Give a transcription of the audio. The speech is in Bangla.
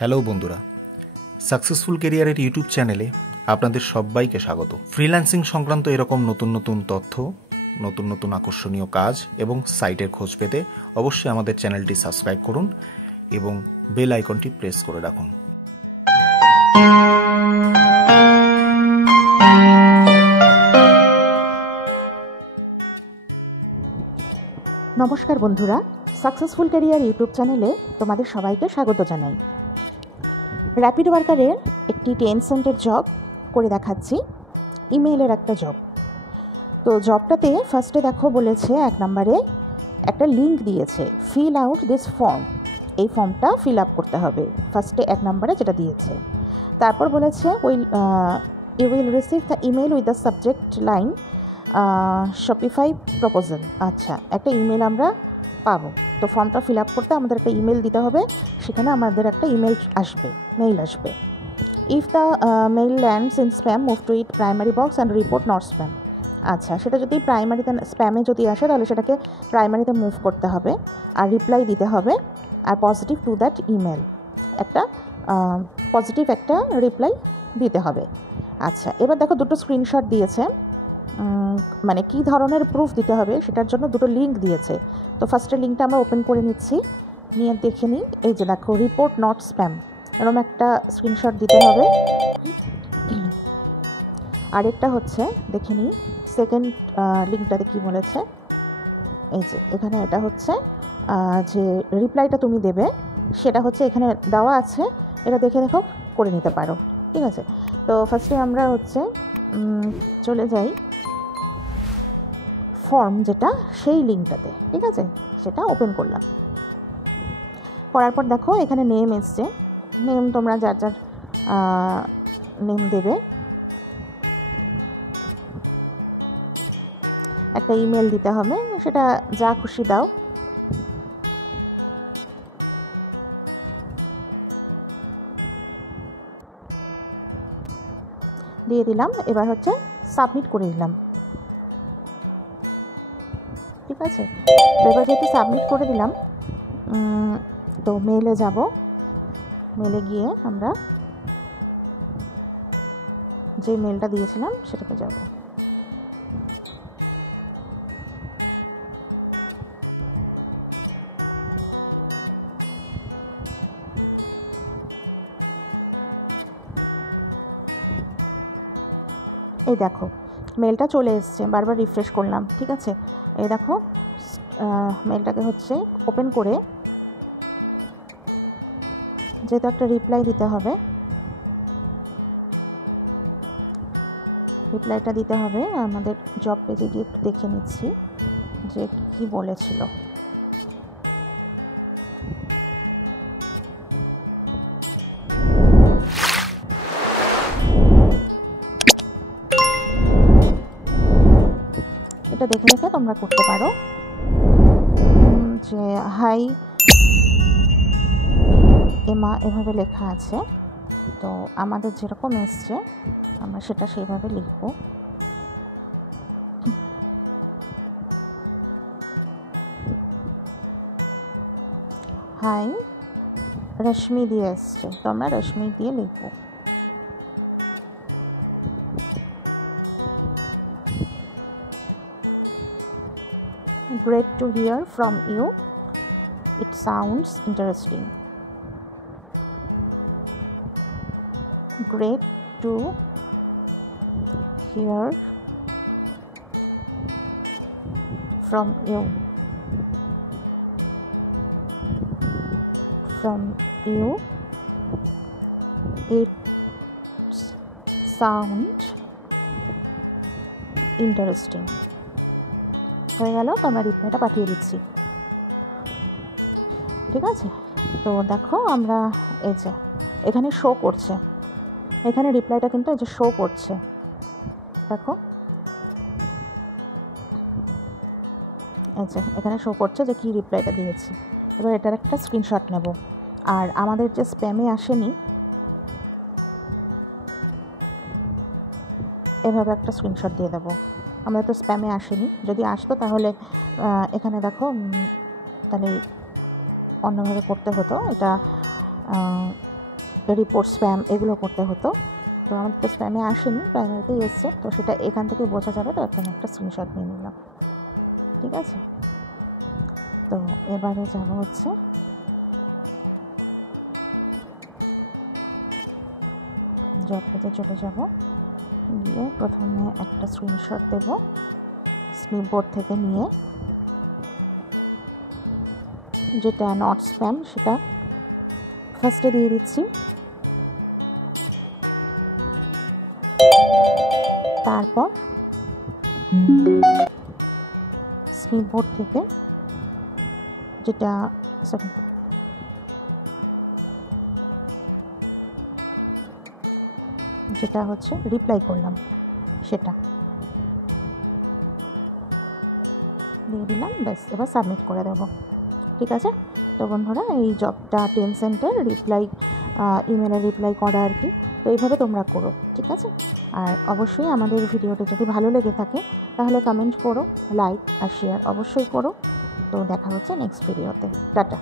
হ্যালো বন্ধুরা, সাকসেসফুল ক্যারিয়ারের ইউটিউব চ্যানেলে আপনাদের সবাইকে স্বাগত। ফ্রিল্যান্সিং সংক্রান্ত এরকম নতুন নতুন তথ্য, নতুন নতুন আকর্ষণীয় কাজ এবং সাইটের খোঁজ পেতে অবশ্যই আমাদের চ্যানেলটি সাবস্ক্রাইব করুন এবং বেল আইকনটি প্রেস করে রাখুন। নমস্কার বন্ধুরা, সাকসেসফুল ক্যারিয়ার ইউটিউব চ্যানেলে তোমাদের সবাইকে স্বাগত জানাই। র্যাপিড ওয়ার্কারের একটি 10 সেন্টের জব করে দেখাচ্ছি, ইমেইলের একটা জব। তো জবটাতে ফার্স্টে দেখো বলেছে 1 নম্বরে একটা লিঙ্ক দিয়েছে, ফিল আউট দিস ফর্ম। এই ফর্মটা ফিল আপ করতে হবে, ফার্স্টে 1 নম্বরে যেটা দিয়েছে। তারপর বলেছে you will receive the email with the subject line Shopify proposal. আচ্ছা, একটা ইমেল আমরা পাবো। তো ফর্মটা ফিল আপ করতে আমাদের একটা ইমেল দিতে হবে, সেখানে আমাদের একটা মেইল আসবে। If the mail lands in spam, move to it primary box and report not spam. আচ্ছা, সেটা যদি প্রাইমারিতে স্প্যামে যদি আসে তাহলে সেটাকে প্রাইমারিতে মুভ করতে হবে আর রিপ্লাই দিতে হবে, আর পজিটিভ টু দ্যাট ইমেল একটা পজিটিভ একটা রিপ্লাই দিতে হবে। আচ্ছা, এবার দেখো দুটো স্ক্রিনশট দিয়েছে, মানে কী ধরনের প্রুফ দিতে হবে সেটার জন্য দুটো লিঙ্ক দিয়েছে। তো ফার্স্টের লিঙ্কটা আমরা ওপেন করে নিচ্ছি, নিয়ে দেখে নিই। এই যে দেখো, রিপোর্ট নট স্প্যাম, এরকম একটা স্ক্রিনশট দিতে হবে। আরেকটা হচ্ছে দেখে নিই, সেকেন্ড লিঙ্কটাতে কী বলেছে। এই যে এখানে এটা হচ্ছে যে রিপ্লাইটা তুমি দেবে, সেটা হচ্ছে এখানে দেওয়া আছে, এটা দেখে দেখো করে নিতে পারো। ঠিক আছে, তো ফার্স্টে আমরা হচ্ছে চলে যাই ফর্ম যেটা, সেই লিঙ্কটাতে। ঠিক আছে, সেটা ওপেন করলাম। করার পর দেখো এখানে নেম এসছে, নেম তোমরা যার যার নেম দেবে। একটা ইমেল দিতে হবে, সেটা যা খুশি দাও। দিয়ে দিলাম, এবার হচ্ছে সাবমিট করে দিলাম। ঠিক আছে, তো এবার যেহেতু সাবমিট করে দিলাম, তো মেলে যাব। মেলে গিয়ে আমরা যে মেলটা দিয়েছিলাম সেটাতে যাব। এই দেখো মেলটা চলে এসছে, বারবার রিফ্রেশ করলাম। ঠিক আছে, এই দেখো মেলটাকে হচ্ছে ওপেন করে, যেহেতু একটা রিপ্লাই দিতে হবে, রিপ্লাইটা দিতে হবে। আমাদের জব পেজে গিয়ে একটু দেখে নিচ্ছি যে কি বলেছিল। এটা দেখে দেখে তোমরা করতে পারো যে হাই এমা, এভাবে লেখা আছে। তো আমাদের যেরকম এসছে আমরা সেটা সেইভাবে লিখব। হাই রশ্মি দিয়ে এসছে, তো আমরা রশ্মি দিয়ে লিখব। Great to hear from you. It sounds interesting. Great to hear from you. It sounds interesting. হয়ে গেল, তো আমরা রিপ্লাইটা পাঠিয়ে দিচ্ছি। ঠিক আছে, তো দেখো আমরা এই যে এখানে শো করছে, এখানে রিপ্লাইটা কিন্তু এই যে শো করছে, দেখো এই যে এখানে শো করছে যে কি রিপ্লাইটা দিয়েছি। এবার এটার একটা স্ক্রিনশট নেব, আর আমাদের যে স্প্যামে আসেনি এভাবে একটা স্ক্রিনশট দিয়ে দেবো। আমাদের তো স্প্যামে আসেনি, যদি আসতো তাহলে এখানে দেখো তাহলে অন্যভাবে করতে হতো। এটা রিপোর্ট স্প্যাম এগুলো করতে হতো। তো আমাদের তো স্প্যামে আসেনি, প্রাইমারিতেই এসছে, তো সেটা এখান থেকে বোঝা যাবে। তো এখানে একটা স্ক্রিনশট নিয়ে নিলাম, ঠিক আছে। তো এবারে যাব হচ্ছে জব পেজে চলে যাব, গিয়ে প্রথমে একটা স্ক্রিনশট দেব স্নিপবোর্ড থেকে নিয়ে, যেটা নট স্প্যাম সেটা ফার্স্টে দিয়ে দিচ্ছি। তারপর স্নিপবোর্ড থেকে যেটা হচ্ছে রিপ্লাই করলাম সেটা দিয়ে দিলাম, ব্যাস এবার সাবমিট করে দেব, ঠিক আছে। তো বন্ধুরা, এই জবটা টেনসেন্টের রিপ্লাই, ইমেলে রিপ্লাই করা আর কি। তো এইভাবে তোমরা করো, ঠিক আছে। আর অবশ্যই আমাদের ভিডিওটা যদি ভালো লেগে থাকে তাহলে কমেন্ট করো, লাইক আর শেয়ার অবশ্যই করো। তো দেখা হচ্ছে নেক্সট ভিডিওতে, টাটা।